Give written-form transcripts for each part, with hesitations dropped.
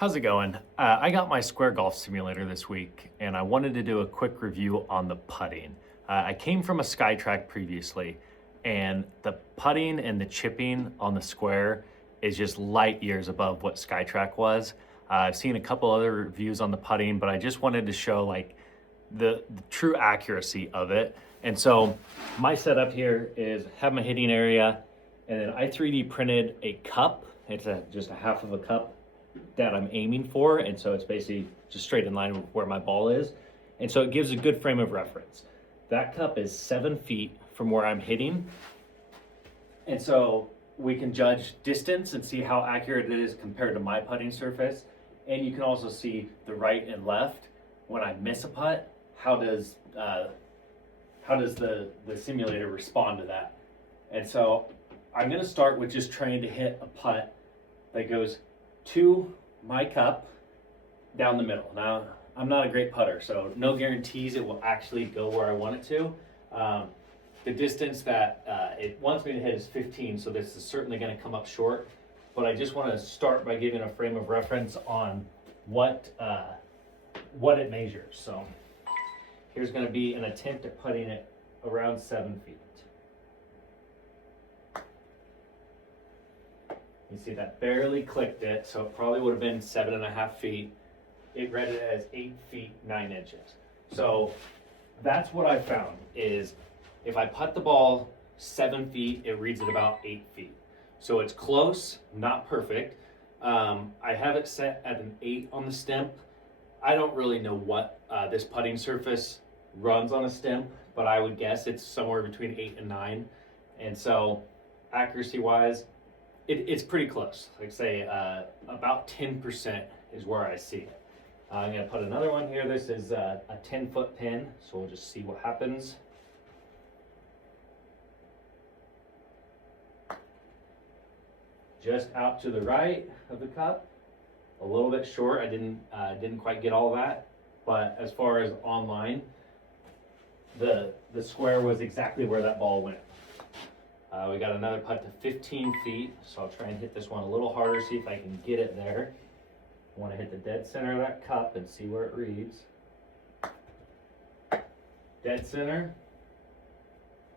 How's it going? I got my Squaregolf simulator this week and I wanted to do a quick review on the putting. I came from a Skytrak previously and the putting and the chipping on the Square is just light years above what Skytrak was. I've seen a couple other reviews on the putting, but I just wanted to show like the true accuracy of it. And so my setup here is have my hitting area, and then I 3D printed a cup. It's just a half of a cup that I'm aiming for, and so it's basically just straight in line with where my ball is, and so it gives a good frame of reference. That cup is 7 feet from where I'm hitting, and so we can judge distance and see how accurate it is compared to my putting surface. And you can also see the right and left. When I miss a putt, how does the simulator respond to that? And so I'm going to start with just trying to hit a putt that goes to my cup down the middle. Now, I'm not a great putter, so no guarantees it will actually go where I want it to. The distance that it wants me to hit is 15, so this is certainly going to come up short. But I just want to start by giving a frame of reference on what it measures. So here's going to be an attempt at putting it around 7 feet. You see that barely clicked it, so it probably would have been 7.5 feet. It read it as 8 feet 9 inches. So that's what I found is if I putt the ball 7 feet, it reads at about 8 feet. So it's close, not perfect. I have it set at an 8 on the stemp. I don't really know what this putting surface runs on a stemp, but I would guess it's somewhere between 8 and 9. And so accuracy-wise, it's pretty close. Like say about 10% is where I see it. I'm gonna put another one here. This is a 10-foot pin, so we'll just see what happens. Just out to the right of the cup, a little bit short. I didn't quite get all that, but as far as online, the square was exactly where that ball went. We got another putt to 15 feet, so I'll try and hit this one a little harder, see if I can get it there. I want to hit the dead center of that cup and see where it reads. Dead center,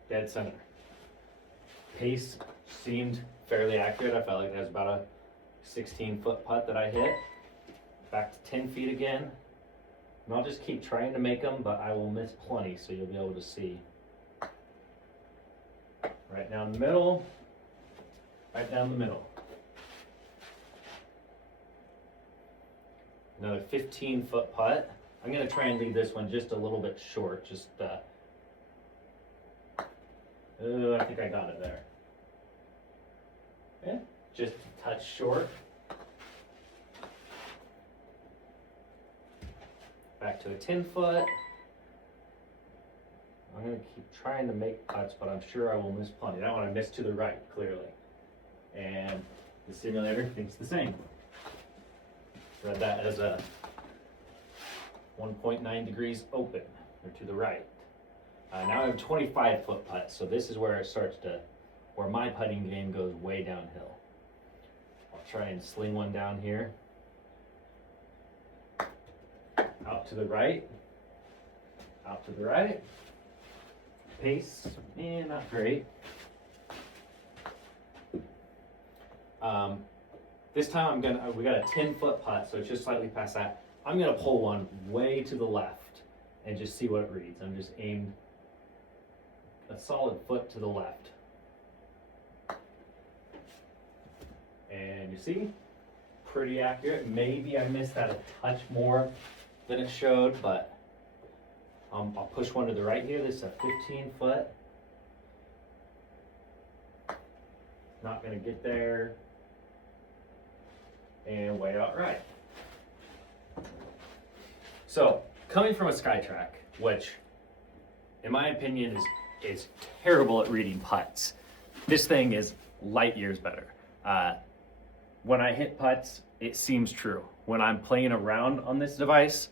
dead center. Pace seemed fairly accurate. I felt like that was about a 16-foot putt that I hit. Back to 10 feet again. And I'll just keep trying to make them, but I will miss plenty, so you'll be able to see. Right down the middle, right down the middle. Another 15-foot putt. I'm going to try and leave this one just a little bit short. Just, I think I got it there. Yeah, just a touch short. Back to a 10-foot. I'm going to keep trying to make putts, but I'm sure I will miss plenty. That one I missed to the right, clearly. And the simulator thinks the same. Read that as a 1.9 degrees open, or to the right. Now I have 25-foot putts, so this is where it starts to, where my putting game goes way downhill. I'll try and sling one down here. Out to the right. Out to the right. Pace, not great. This time we got a 10-foot putt, so it's just slightly past that. I'm gonna pull one way to the left and just see what it reads. I'm just aimed a solid foot to the left. And you see, pretty accurate. Maybe I missed that a touch more than it showed, but I'll push one to the right here. This is a 15-foot. Not gonna get there. And way out right. So, coming from a Skytrak, which in my opinion is terrible at reading putts, this thing is light years better. When I hit putts, it seems true. When I'm playing around on this device,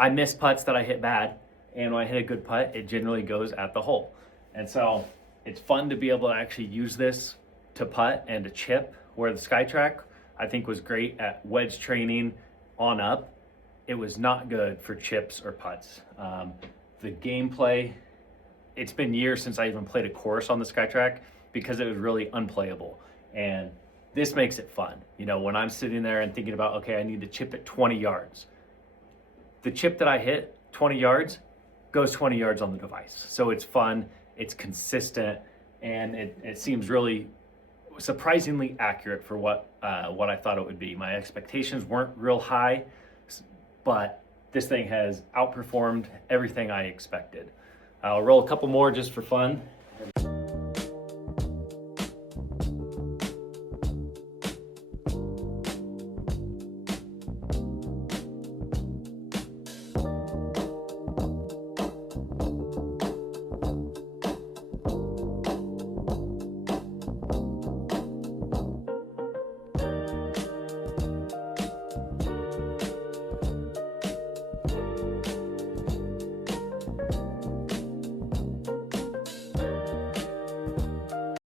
I miss putts that I hit bad, and when I hit a good putt, it generally goes at the hole. And so it's fun to be able to actually use this to putt and to chip, where the Skytrak I think was great at wedge training on up. It was not good for chips or putts. The gameplay, it's been years since I even played a course on the Skytrak because it was really unplayable. And this makes it fun. You know, when I'm sitting there and thinking about, okay, I need to chip it 20 yards. The chip that I hit 20 yards goes 20 yards on the device. So it's fun, it's consistent, and it seems really surprisingly accurate for what I thought it would be. My expectations weren't real high, but this thing has outperformed everything I expected. I'll roll a couple more just for fun.